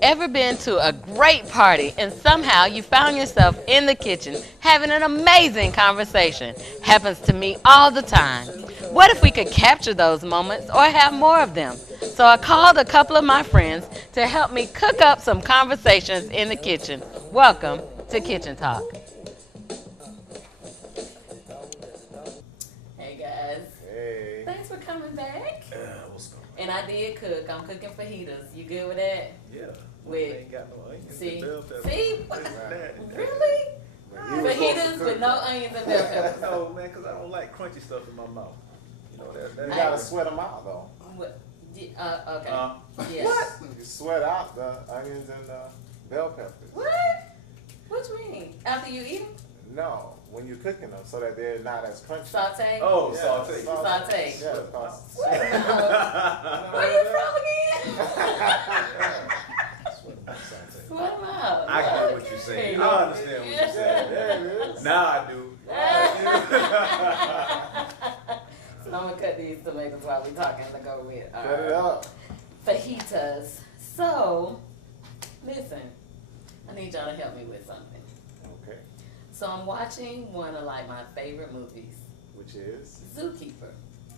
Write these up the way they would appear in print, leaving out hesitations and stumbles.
Ever been to a great party and somehow you found yourself in the kitchen having an amazing conversation? Happens to me all the time. What if we could capture those moments or have more of them? So I called a couple of my friends to help me cook up some conversations in the kitchen. Welcome to Kitchen Talk. Hey guys. Hey. Thanks for coming back. What's going on? And I did cook. I'm cooking fajitas. You good with that? Yeah. With Ain't got no onions. see, and bell peppers. see, That- really? Man, Fajitas with no onions and bell peppers. No, man, because I don't like crunchy stuff in my mouth. You know that. You gotta sweat them out though. What? Okay. Yeah. What? You sweat out the onions and the bell peppers. What? What you mean? After you eat them? No, when you're cooking them so that they're not as crunchy. Saute? Oh, Yeah, saute. Saute. Yeah, because What? Where you from again? Sweat them out. I get what you're saying. I understand what you're saying. there it is. Now I do. So I'm gonna cut these tomatoes while we're talking to go with Cut it up. fajitas. So, listen, I need y'all to help me with something. Okay. So I'm watching one of like my favorite movies, Which is? Zookeeper.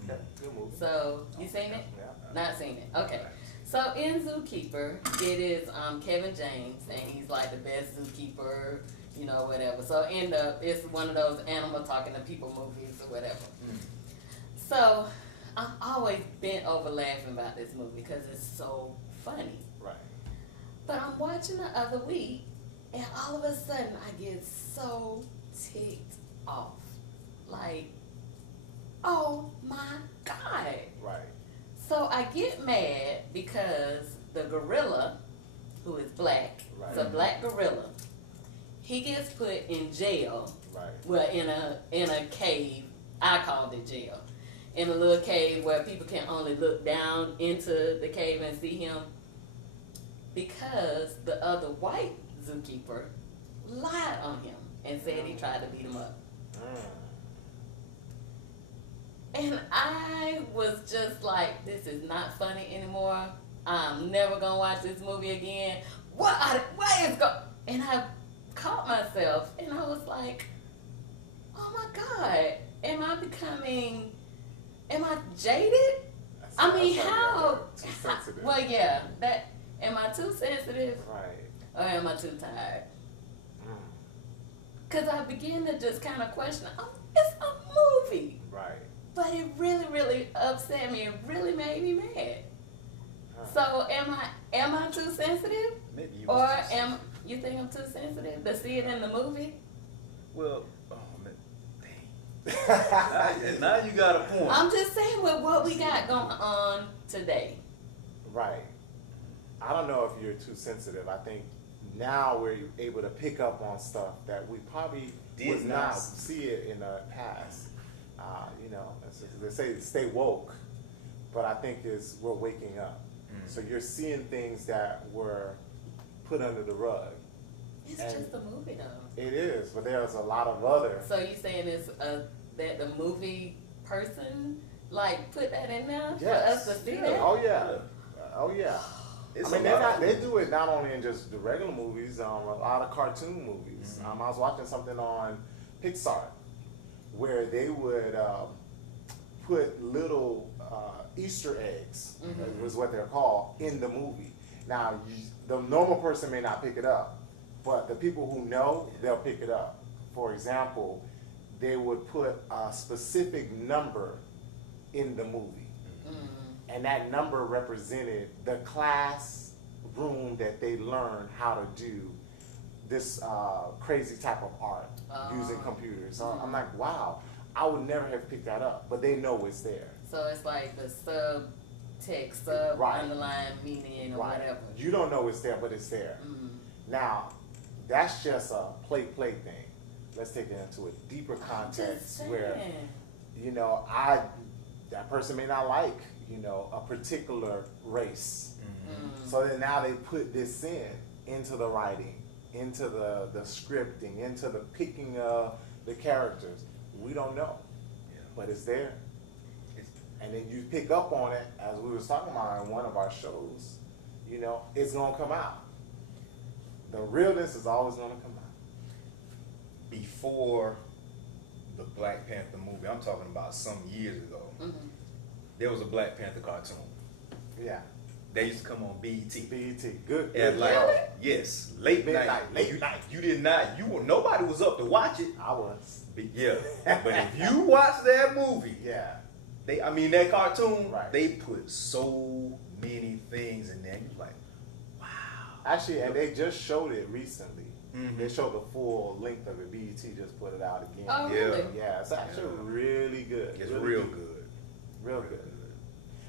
Okay, good movie. So you seen it? Yeah. Not seen it. Okay. So in Zookeeper, it is Kevin James, and he's like the best zookeeper, you know, whatever. So it's one of those animal talking to people movies or whatever. So I'm always bent over laughing about this movie because it's so funny. Right. But I'm watching the other week, and all of a sudden I get so ticked off. Like, oh my God. Right. So I get mad because the gorilla, who is black, Right. it's a black gorilla, he gets put in jail. Right. Well, in a cave. I called it jail. In a little cave where people can only look down into the cave and see him, because the other white zookeeper lied on him and said he tried to beat him up. And I was just like, this is not funny anymore. I'm never gonna watch this movie again. What is going? And I caught myself, and I was like, oh my God, am I jaded? I mean, how? Too sensitive. Well, yeah, am I too sensitive Right. or am I too tired? Because I began to just kind of question, it's a movie. Right. But it really, really upset me. It really made me mad. So am I too sensitive? Maybe you Or was too am you think I'm too sensitive to see it in the movie? Well, oh man, dang. Now you got a point. I'm just saying with what we got going on today. Right. I don't know if you're too sensitive. I think now we're able to pick up on stuff that we probably would not see it in the past. You know, they say stay woke, but I think we're waking up. So you're seeing things that were put under the rug. It's just a movie though. It is, but there's a lot of other. So you saying it's that the movie person like put that in there for us to see that? Oh yeah. Oh yeah. It's I mean, a lot of they movies. do it not only in just the regular movies, a lot of cartoon movies. I was watching something on Pixar where they would put little Easter eggs, was what they're called, in the movie. Now, the normal person may not pick it up, but the people who know, they'll pick it up. For example, they would put a specific number in the movie. And that number represented the class room that they learned how to do this crazy type of art using computers. So I'm like, wow, I would never have picked that up, but they know it's there. So it's like the subtext, underlying meaning or whatever. You don't know it's there, but it's there. Now, that's just a play thing. Let's take it into a deeper context where, you know, that person may not like, you know, a particular race. So then now they put this into the writing, into the scripting, into the picking of the characters. We don't know, but it's there. And then you pick up on it, as we was talking about in one of our shows, you know, it's gonna come out. The realness is always going to come out. Before the Black Panther movie, I'm talking about some years ago, there was a Black Panther cartoon. Yeah. They used to come on BET. BET. Good. And like, yes, late night. You did not, nobody was up to watch it. I was. Yeah. But if you watch that movie, Yeah. that cartoon, Right. they put so many things in there. You're like, wow. Actually, and they just showed it recently. Mhm. They showed the full length of it. BET just put it out again. Oh, Yeah. really? Yeah, it's actually really good. It's really real good. Real good.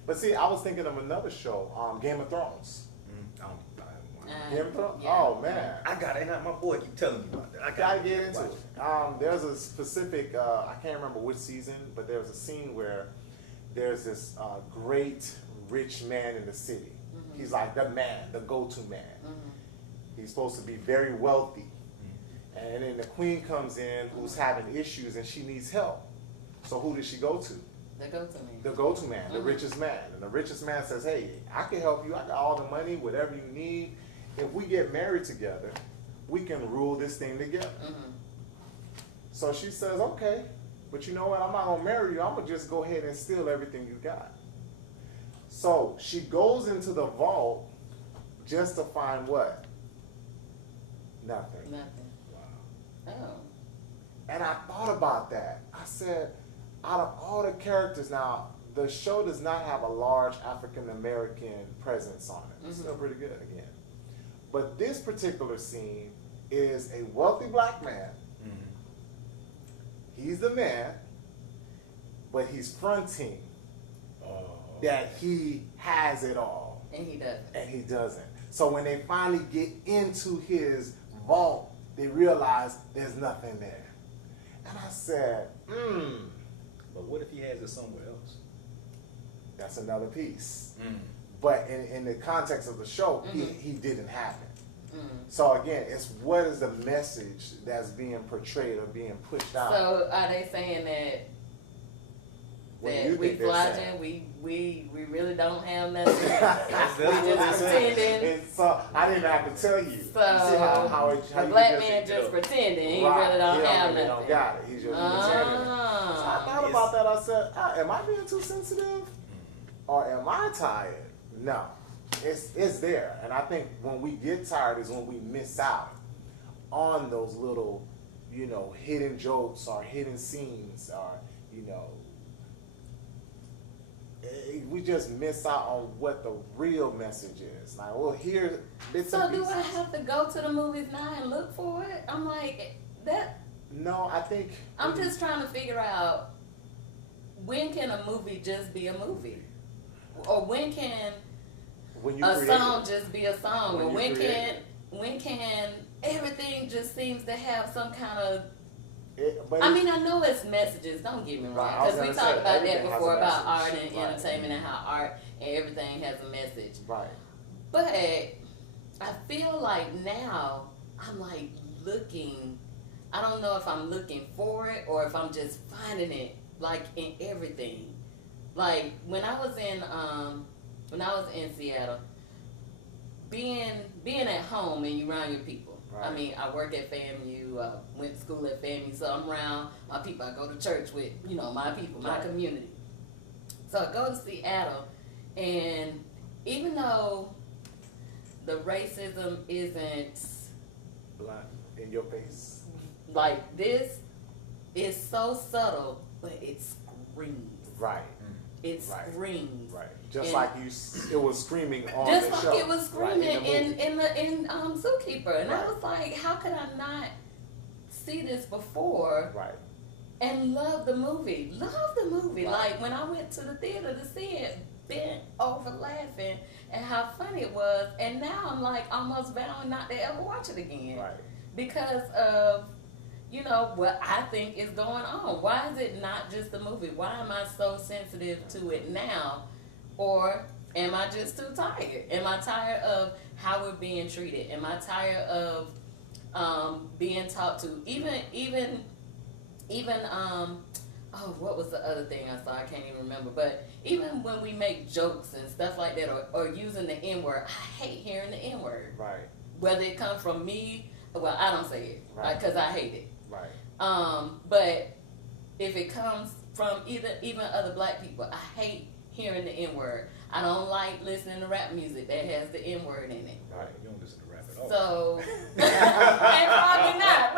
But see, I was thinking of another show, Game of Thrones. I don't Game of Thrones? Yeah. Oh, man. I got it. My boy keep telling me about that. I gotta get into it. There's a specific, I can't remember which season, but there's a scene where there's this great rich man in the city. He's like the man, the go-to man. He's supposed to be very wealthy. And then the queen comes in who's having issues and she needs help. So who does she go to? The go-to man. The go-to man, the richest man. And the richest man says, hey, I can help you. I got all the money, whatever you need. If we get married together, we can rule this thing together. So she says, okay, but you know what? I'm not going to marry you. I'm going to just go ahead and steal everything you got. So she goes into the vault just to find what? Nothing. Nothing. Oh. And I thought about that. I said, out of all the characters now, the show does not have a large African American presence on it. It's still pretty good again. But this particular scene is a wealthy black man. He's the man, but he's fronting that he has it all. And he doesn't. And he doesn't. So when they finally get into his vault, they realize there's nothing there. And I said, But what if he has it somewhere else? that's another piece. But in the context of the show, he didn't have it. So again, it's what is the message that's being portrayed or being pushed out. So are they saying that What do that you we think they're flogging, saying? we really don't have nothing? That's we what just they're saying. pretending. And so I didn't have to tell you. So See how the you black just- man just pretending he Right. really don't He have really nothing. don't got it. He's just pretending. So I thought about that. I said, am I being too sensitive? Or am I tired? No. It's there. And I think when we get tired is when we miss out on those little, hidden jokes or hidden scenes or, we just miss out on what the real message is. Like, well, here, bits So and do pieces. I have to go to the movies now and look for it? I'm like, that. No, I think. I'm just trying to figure out, when can a movie just be a movie? Or when can when you a create song it. just be a song? When Or you when create can it. when can everything just seems to have some kind of, But I mean, I know it's messages, don't get me wrong, Right, I was because we gonna talked say, about that everything has before a about art message. and Right. entertainment and how art and everything has a message. right. But I feel like now I'm like looking, I don't know if I'm looking for it or if I'm just finding it like in everything. Like when I was in Seattle, being at home and you around your people. Right. I mean, I work at FAMU, went to school at FAMU, so I'm around my people. I go to church with, my people, my Right. community. So I go to Seattle, and even though the racism isn't Blunt in your face. like this, it's so subtle, but it screams. Right. It Right. screams. Right. Just And- like it was screaming on Just the like show. it was Right, screaming the movie. in Zookeeper, and Right. I was like, how could I not see this before Right. and love the movie? Love the movie. Right. Like when I went to the theater to see it, bent over laughing at how funny it was, and now I'm like almost vowing not to ever watch it again Right. because of what I think is going on. Why is it not just the movie? Why am I so sensitive to it now? Or am I just too tired? Am I tired of how we're being treated? Am I tired of being talked to? Even what was the other thing I saw? I can't even remember. But even when we make jokes and stuff like that, or using the N-word, I hate hearing the N-word. Right. whether it comes from me, well, I don't say it, Right. because I hate it. Right. But if it comes from even other black people, I hate hearing the N word. I don't like listening to rap music that has the N word in it. Right. You don't listen to rap at all. So, and probably not,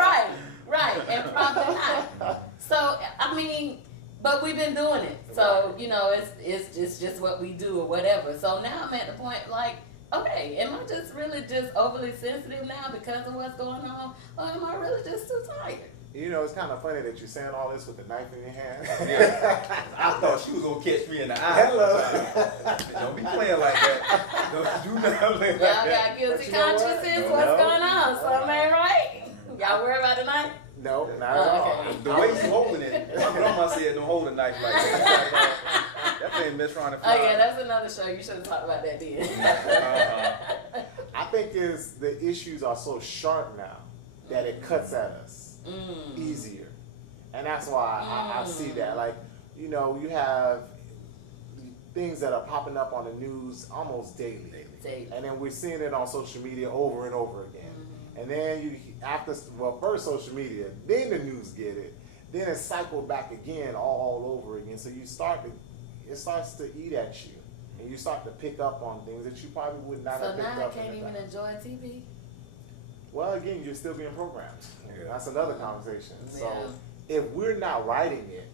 right, and probably not. So, I mean, but we've been doing it. So, you know, it's just what we do or whatever. So now I'm at the point like, okay, am I just really just overly sensitive now because of what's going on? Or am I really just too tired? You know, it's kind of funny that you're saying all this with a knife in your hand. Yeah. I thought she was gonna catch me in the eye. Hello. Don't be playing like that. Don't do not play like Y'all that. got guilty But you know what? consciences? No. What's going on? Something ain't right? Y'all worry about the knife? No, not at Oh, all. okay. The way you holding it, my grandma said don't hold a knife like that. That thing mess around and fly. Oh yeah, that's another show. You should have talked about that then. I think the issues are so sharp now that it cuts at us easier. And that's why I see that. Like, you know, you have things that are popping up on the news almost daily. And then we're seeing it on social media over and over again. And then first social media, then the news get it. Then it's cycled back again all over again. So it starts to eat at you. And you start to pick up on things that you probably would not have So picked now I up. can't even enjoy TV? Well, again, you're still being programmed. Yeah. That's another conversation. So Yeah. if we're not writing it,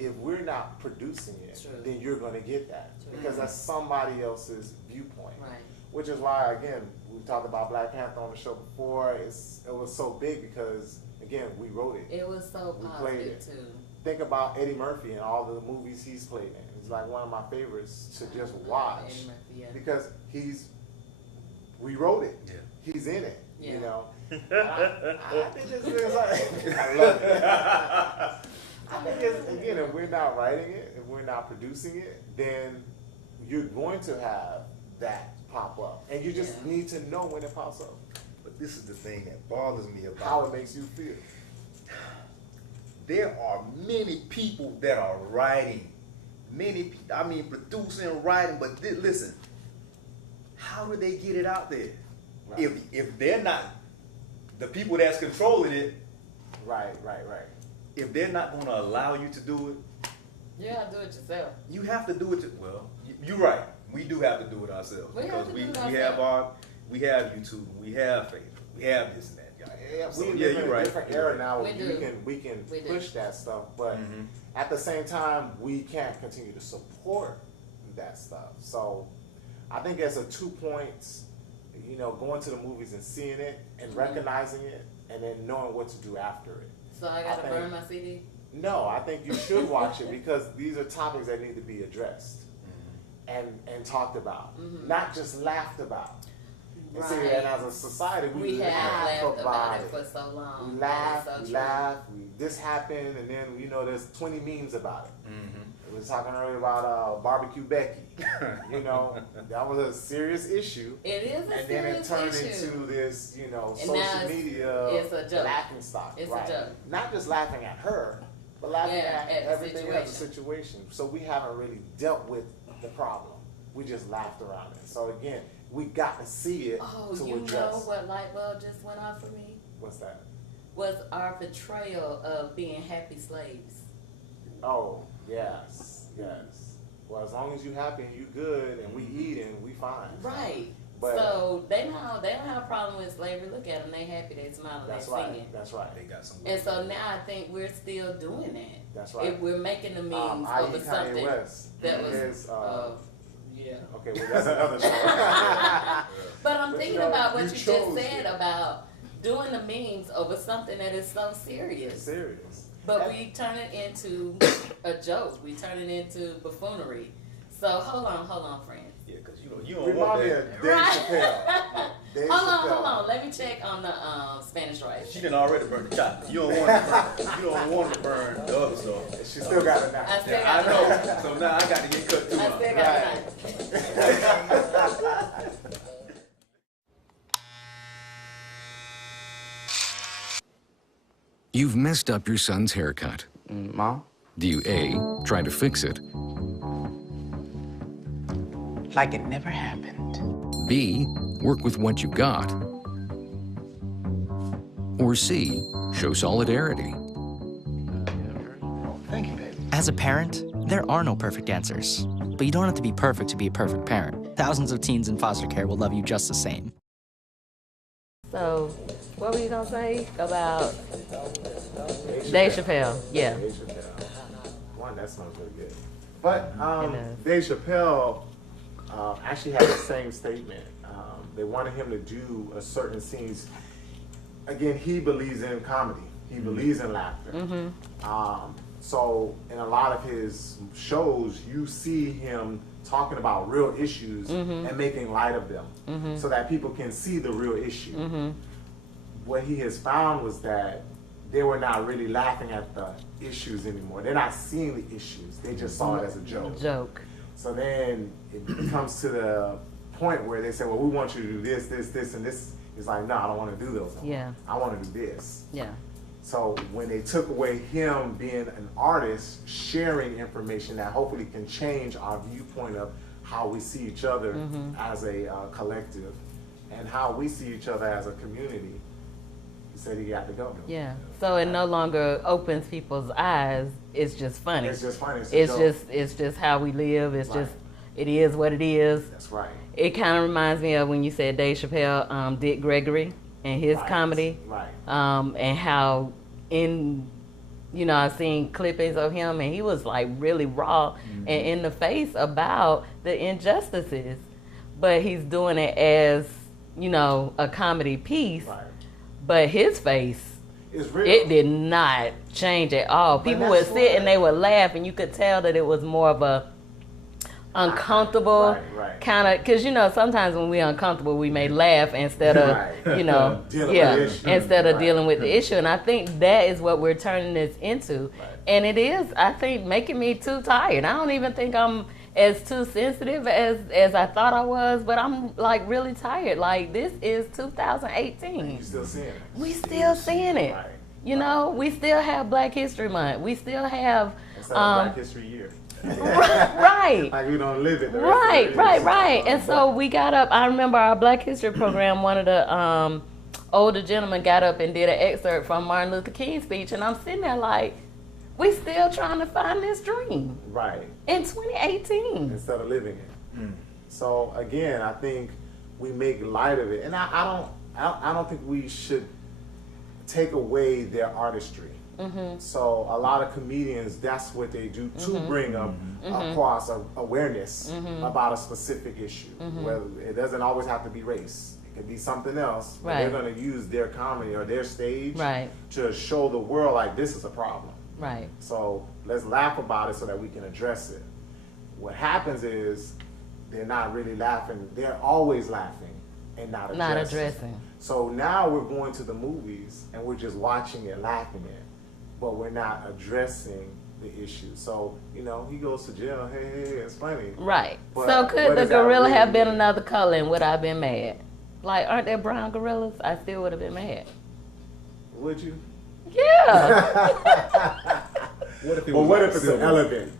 if we're not producing it, True. then you're going to get that. True. Because that's somebody else's viewpoint. Right. Which is why, again, we talked about Black Panther on the show before. It was so big because, again, we wrote it. It was so We played positive it. too. Think about Eddie Murphy and all the movies he's played in. It's like one of my favorites to just watch. Eddie Murphy, yeah. Because we wrote it. Yeah. He's in it. Yeah. You know. I think it's like I love it. I think again, if we're not writing it, if we're not producing it, then you're going to have that pop up, and you just need to know when it pops up, But this is the thing that bothers me about how it makes you feel. There are many people that are writing, producing, writing, but listen, how do they get it out there? Right. If they're not the people that's controlling it, Right. if they're not going to allow you to do it, You gotta do it yourself. you have to do it. You're right. We do have to do it ourselves We have because to we do it have ourselves. we have YouTube, we have Facebook, we have this and that. Yeah, So, we live you're in a right. different era now. We Where do. we can We do. push that stuff, but Mhm. at the same time, we can't continue to support that stuff. So I think there's a 2 points. You know, going to the movies and seeing it and recognizing it, and then knowing what to do after it. So I gotta I think- burn my CD? No, I think you should watch it because these are topics that need to be addressed and talked about, not just laughed about. And see, Right. and as a society, we We have laugh laughed about it it. for so long. We That is so laugh, true. this happened, and then, you know, there's 20 memes about it. Mhm. We were talking earlier about Barbecue Becky. You know, that was a serious issue. It is a And then it serious turned issue. into this, you know, And now social media it's a joke. laughing stock. It's a right. joke. Not just laughing at her, but laughing Yeah, at at the everything else, the situation. So we haven't really dealt with the problem. We just laughed around it. So again, we got to see it Oh, to you address. know what light bulb just went off for me? What's that? Was our portrayal of being happy slaves. Oh, yes. Well, as long as you happy and you good and we eating, we fine. Right. But So they don't have a problem with slavery. Look at them, they happy, they smiling, they that's singing. right. That's right. They got some. And so now I think we're still doing that. That's right. If we're making the memes i.e. over Kanye something West. that was, Is, yeah. okay, well that's another show. But I'm But thinking you know, about what you you just chose said it. about doing the memes over something that is so serious. Serious. But we turn it into a joke. We turn it into buffoonery. So hold on, friends. Yeah, because you don't Remind want me that. of Dave Chappelle. Dave Hold Chappelle. on. Let me check on the Spanish rice. She didn't already burn the chocolate. You don't want to burn. You don't want to burn the other stuff. She still got it now. I still Yeah, I got it. know. So now I got to get cut too. I huh? still got it. You've messed up your son's haircut. Mom? Do you A, try to fix it, Like it never happened. B, work with what you got, Or C, show solidarity? Thank you, baby. As a parent, there are no perfect answers. But you don't have to be perfect to be a perfect parent. Thousands of teens in foster care will love you just the same. So, what were you gonna say about Dave Chappelle? Yeah. Dave Chappelle. One, that smells really good. But It Dave Chappelle actually had the same statement. They wanted him to do a certain scenes. Again, he believes in comedy. He believes in laughter. So in a lot of his shows, you see him talking about real issues and making light of them so that people can see the real issue. What he has found was that they were not really laughing at the issues anymore. They're not seeing the issues. They just saw it as a joke. So then it comes to the point where they say, well, we want you to do this, this, this, and this. It's like, no, I don't want to do those. Yeah. I want to do this. Yeah. So when they took away him being an artist, sharing information that hopefully can change our viewpoint of how we see each other as a collective and how we see each other as a community, he said he got to go. Yeah. So it no longer opens people's eyes. It's just funny. It's just funny. It's just how we live. It's just, it is what it is. That's right. It kind of reminds me of when you said Dave Chappelle, Dick Gregory and his comedy. Right. And how I've seen clippings of him and he was like really raw and in the face about the injustices. But he's doing it as, a comedy piece. Right. But his face, It's real. it did not change at all. People would sit and they would laugh, and you could tell that it was more of a uncomfortable kind of, because sometimes when we're uncomfortable we may laugh instead of instead of dealing with the issue. And I think that is what we're turning this into. And it is, I think, making me too tired. I don't even think I'm as too sensitive as I thought I was, but I'm like really tired. Like, this is 2018. You still seeing it. We still seeing it. We still have Black History Month. We still have Instead of Black History Year. Right. Like we don't live it. Right. And so we got up. I remember our Black History program, one of the older gentlemen got up and did an excerpt from Martin Luther King's speech, and I'm sitting there like, we still trying to find this dream. Right. In 2018. Instead of living it. So again, I think we make light of it, and I don't think we should take away their artistry. So a lot of comedians, that's what they do to bring up across awareness about a specific issue. Whether it doesn't always have to be race. It could be something else. But they're going to use their comedy or their stage to show the world like this is a problem. Right. So let's laugh about it so that we can address it. What happens is they're not really laughing. They're always laughing and not addressing. So now we're going to the movies and we're just watching it, laughing it, but we're not addressing the issue. So, he goes to jail. Hey, it's funny. Right. But so could the gorilla really have been another color and would I have been mad? Like, aren't there brown gorillas? I still would have been mad. Would you? Yeah. What if it Well, was what like if it's silver? an elephant?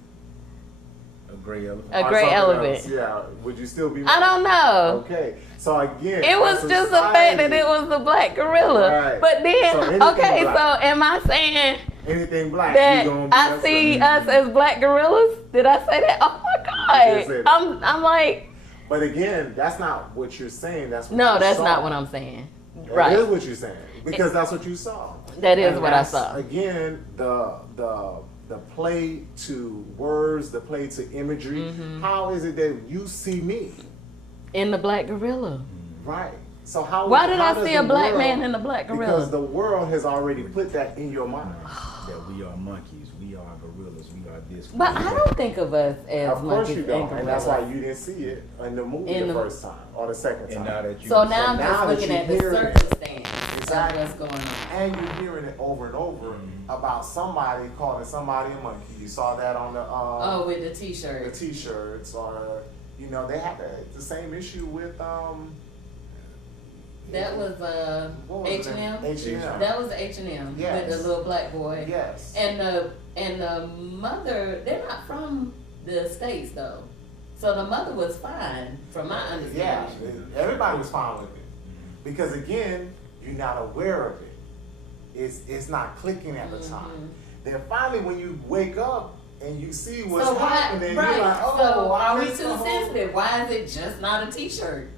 A gray elephant? A Or gray something elephant. else? Yeah. Would you still be I don't know. Okay. So again, It was just the fact that it was the black gorilla. Right. But then, So anything okay, black. so am I saying anything black. that you gonna be I see us as black gorillas? Did I say that? Oh my did say God. that. I'm like, But again, that's not what you're saying. That's what no, you that's saw. not what I'm saying. That Right. is what you're saying because that's what you saw. That is And what I that's, saw. Again, the play to words, the play to imagery. Mm-hmm. How is it that you see me? In the black gorilla. Right. So how? Why did how I does see the a black world- man in the black gorilla? Because the world has already put that in your mind. That we are monkeys, we are gorillas, we are this. we But are I that. don't think of us as Of course monkeys you don't, and and that's why gorillas. you didn't see it in the movie In the the- first time or the second time. And now that you So now I'm now just that looking you at the hear it. circumstance Exactly. of what's going on. And you're hearing it over and over about somebody calling somebody a monkey. You saw that on the Oh, with the the t-shirt. T-shirts, or they had the same issue with That was what was it? H&M. H&M. That was H&M Yes. with the little black boy. Yes. And the mother, they're not from the States though. So the mother was fine from my Yeah, understanding. everybody was fine with it because again, you're not aware of it. it's not clicking at the time. Then finally, when you wake up and you see what's So happening, right. you're like, oh, So are we that's too the whole- sensitive? Why is it just not a T-shirt?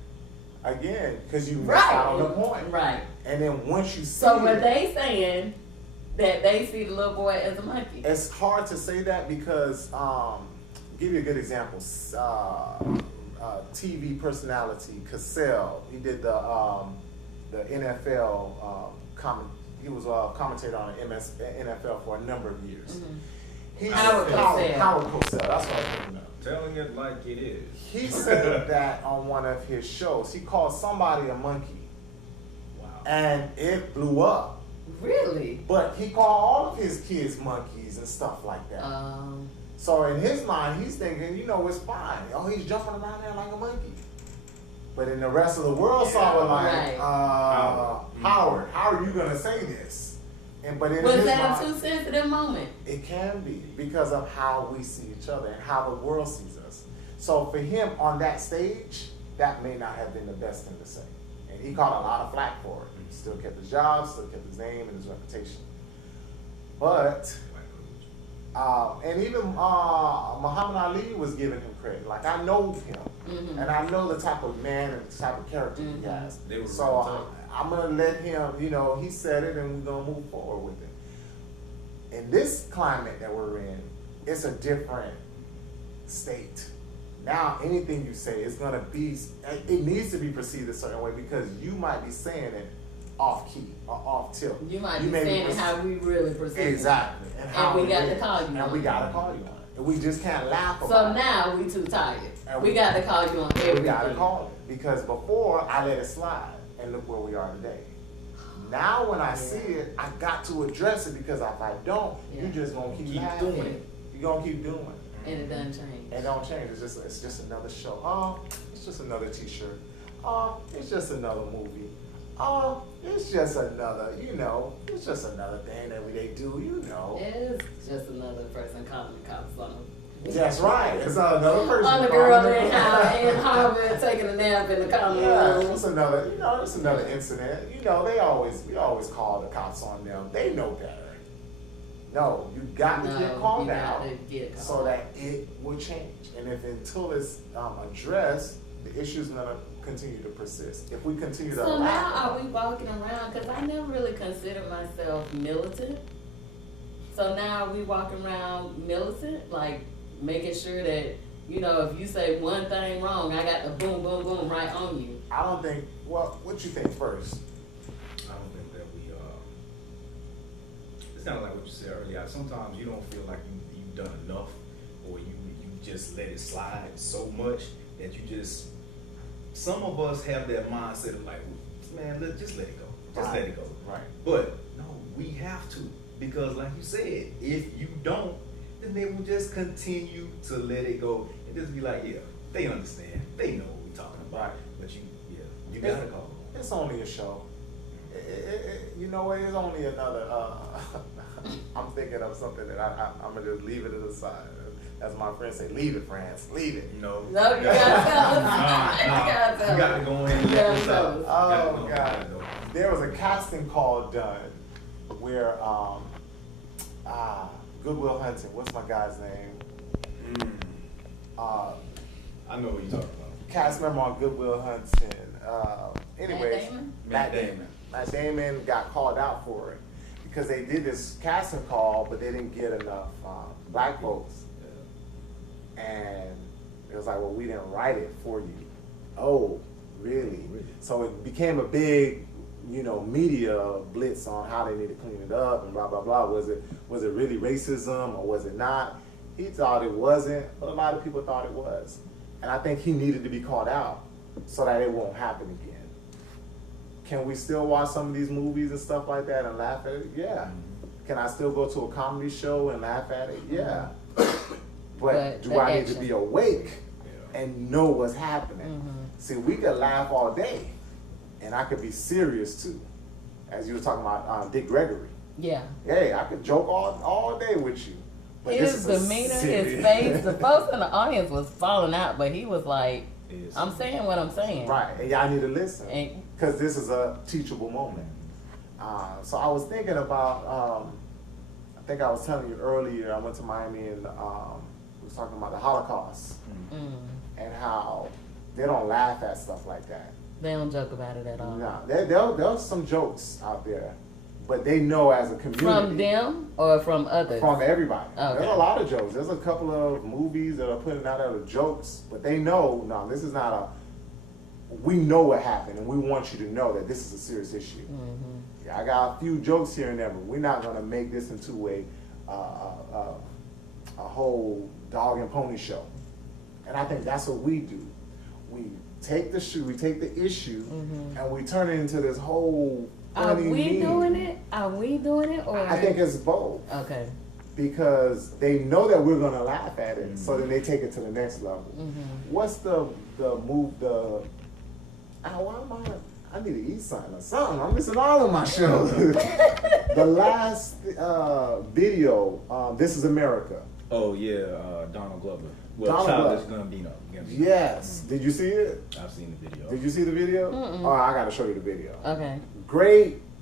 Again, because you missed Right. out on the point. Right. And then once you see So were it, they saying that they see the little boy as a monkey? it's hard to say that because, give you a good example. TV personality Cassell, he did the NFL he was a commentator on the NFL for a number of years. He Howard Cosell. Howard Cosell, that's what I'm thinking of. Telling it like it is. He said that on one of his shows. He called somebody a monkey, Wow. and it blew up. Really? But he called all of his kids monkeys and stuff like that. So in his mind, he's thinking, you know, it's fine. Oh, he's jumping around there like a monkey. But in the rest of the world saw it like, Right. Howard, how are you gonna say this? But in Was his that mind, a too sensitive moment? it can be because of how we see each other and how the world sees us. So for him on that stage, that may not have been the best thing to say. And he caught a lot of flack for it. He still kept his job, still kept his name and his reputation. But, and even Muhammad Ali was giving him credit. Like, I know him, and I know the type of man and the type of character he has. They were So really tough. I'm going to let him, you know, he said it and we're going to move forward with it. In this climate that we're in, it's a different state. Now, anything you say is going to be, it needs to be perceived a certain way because you might be saying it off key or off tilt. You might be saying it how we really perceive it. Exactly. And we it got to is. call you And on we it. got to call you on it. And we just can't laugh about So it. now we too tired. And We got to call you on everything. We got to call it. Because before, I let it slide. And look where we are today. Now when I see it, I got to address it because if I don't, you're just going to keep laughing. doing it. You're going to keep doing it. And it doesn't change. It don't change. It's just another show. Oh, it's just another T-shirt. Oh, it's just another movie. Oh, it's just another, you know, it's just another thing that they do, you know. It's just another person calling the cops on them. That's right. It's another person. On the girl in Harvard taking a nap in the common Yeah, room. it's another, you know, it's another incident. You know, we always call the cops on them. They know better. No, you got to get called out so that it will change. And until it's addressed, the issue's gonna continue to persist. If we continue to So laugh, now are we walking around, because I never really considered myself militant. So now are we walking around militant, like making sure that, you know, if you say one thing wrong, I got the boom, boom, boom right on you. I don't think, well, what you think first? I don't think that we, it's kind of like what you said earlier. Sometimes you don't feel like you've done enough, or you just let it slide so much that you just, some of us have that mindset of like, man, just let it go. Just let it go. Right. But no, we have to, because like you said, if you don't, then they will just continue to let it go and just be like, yeah, they understand. They know what we're talking about. Right. But you gotta go. It's only a show. You know what? It's only another. I'm thinking of something that I'm gonna just leave it to the side. As my friends say, leave it, France. Leave it. No, No, you gotta tell us. You gotta go in and let this out. Oh God! There was a casting call done where Goodwill Hunting. What's my guy's name? I know what you're talking about. Cast member on Goodwill Hunting. Anyways, Matt Damon? Matt Damon got called out for it because they did this casting call, but they didn't get enough black folks. And it was like, well, we didn't write it for you. Oh, really? So it became a big, media blitz on how they need to clean it up and blah, blah, blah. Was it really racism or was it not? He thought it wasn't, but a lot of people thought it was. And I think he needed to be called out so that it won't happen again. Can we still watch some of these movies and stuff like that and laugh at it? Yeah. Can I still go to a comedy show and laugh at it? Yeah. But do I need to be awake and know what's happening? See, we could laugh all day, and I could be serious too. As you were talking about Dick Gregory. Yeah. Hey, I could joke all day with you. But His demeanor, his face, the folks in the audience was falling out, but he was like, I'm saying what I'm saying. Right, and y'all need to listen. Because this is a teachable moment. So I was thinking about, I think I was telling you earlier, I went to Miami and we was talking about the Holocaust and how they don't laugh at stuff like that. They don't joke about it at all. No, there's some jokes out there, but they know as a community. From them or from others? From everybody. Okay. There's a lot of jokes. There's a couple of movies that are putting out other jokes, but they know, no, this is not we know what happened, and we want you to know that this is a serious issue. Mm-hmm. Yeah, I got a few jokes here and there, but we're not going to make this into a whole dog and pony show. And I think that's what we do. We take the issue, and we turn it into this whole Are funny we meme. doing it? Are we doing it? Or I think it's both. Okay. Because they know that we're gonna laugh at it, so then they take it to the next level. What's the move? I need to eat something or something. I'm missing all of my shows. The last video, This Is America. Oh yeah, Donald Glover. Well, Donald Childish Glover. Gambino. Yes. Did you see it? I've seen the video. Did you see the video? Oh, I gotta show you the video. Okay.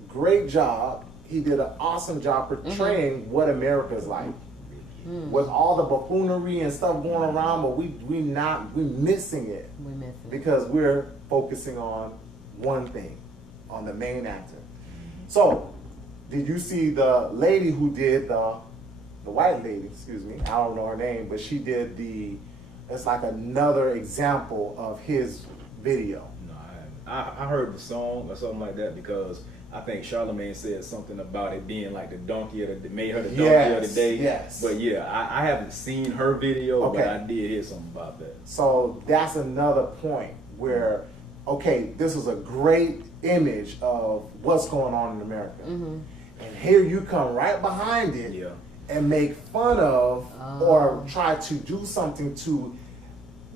Great job. He did an awesome job portraying what America's like. With all the buffoonery and stuff going around, but we're missing it. We're missing it. Because we're focusing on one thing, on the main actor. So, did you see the lady who did the white lady, excuse me, I don't know her name, but she did it's like another example of his video. No, I heard the song or something like that because I think Charlamagne said something about it being like the donkey of the made her the donkey of the day. Yes. But yeah, I haven't seen her video, Okay. but I did hear something about that. So that's another point where, okay, this is a great image of what's going on in America. And here you come right behind it Yeah. and make fun of or try to do something to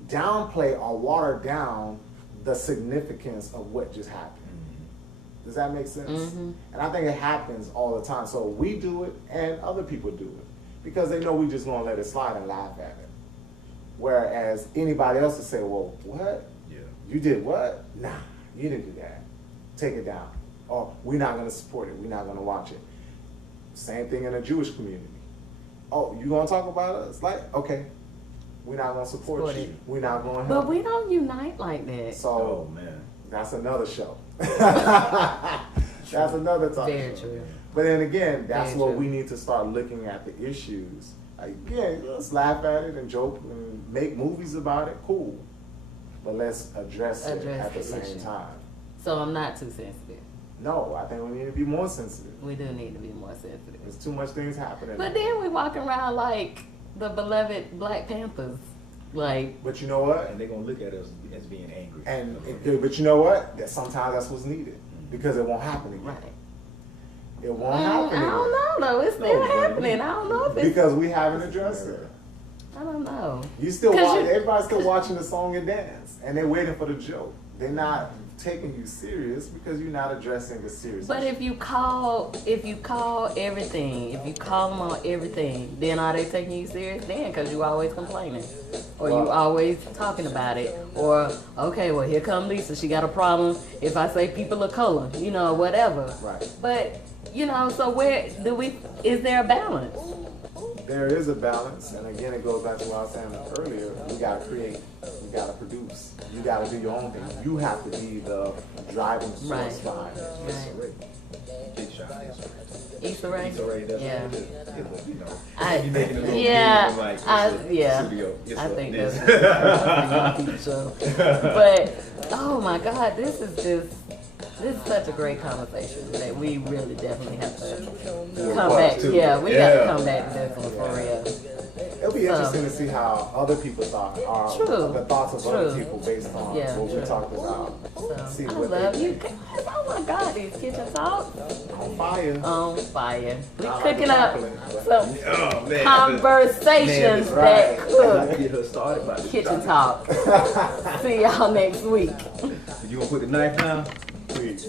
downplay or water down the significance of what just happened. Does that make sense? And I think it happens all the time. So we do it and other people do it because they know we just gonna let it slide and laugh at it. Whereas anybody else would say, well, what? Yeah. You did what? Nah, you didn't do that. Take it down. Or we're not gonna support it. We're not gonna watch it. Same thing in the Jewish community. Oh, you gonna talk about us? Like, okay, we're not gonna support you. We're not gonna help. But we don't unite like that. So Oh man. that's another show. That's another topic. Very true. But then again, that's Very what true. we need to start looking at the issues. Like, yeah, let's laugh at it and joke and make movies about it. Cool. But let's address it at the same issue. time. So I'm not too sensitive. No, I think we need to be more sensitive. We do need to be more sensitive. There's too much things happening. But then we walking around like the beloved Black Panthers. Like, But you know what? And they're gonna look at us as being angry. But you know what? That sometimes that's what's needed because it won't happen again. right. It won't happen I again. don't know though. It's still No, happening. I don't know if it's. Because we haven't addressed it. I don't know. You still 'Cause watch, you- everybody's still watching the song and dance, and they're waiting for the joke. They're not taking you serious because you're not addressing the serious. But issue. if you call everything, if you call them on everything, then are they taking you serious then? Because you always complaining, or you always talking about it, or okay, well here come Lisa, she got a problem if I say people of color, you know, whatever. Right. But you know, so where do we? Is there a balance? There is a balance, and again, it goes back to what I was saying earlier. We gotta create, we gotta produce, you gotta do your own thing. You have to be the driving force Right. behind it. Right. Big shot. Issa Rae? It's already that's Yeah. what it is. You know, I- you making a little yeah, video like yeah. studio. It's I a- think this. that's a good show. But oh my God, this is such a great conversation that we really definitely have to come part back. two. Yeah, we Yeah. got to come back to this one for real. It'll be interesting to see how other people thought, True. the thoughts of other True. people based on Yeah, what we true. talked about. So, See I what love they you think. guys. Oh my God, these kitchen talks On fire. on fire. We I like cooking the up chocolate, but- some Oh man. conversations Man, that right. cook. Get her started by this Kitchen chocolate. talk. See y'all next week. You gonna put the knife down? Please.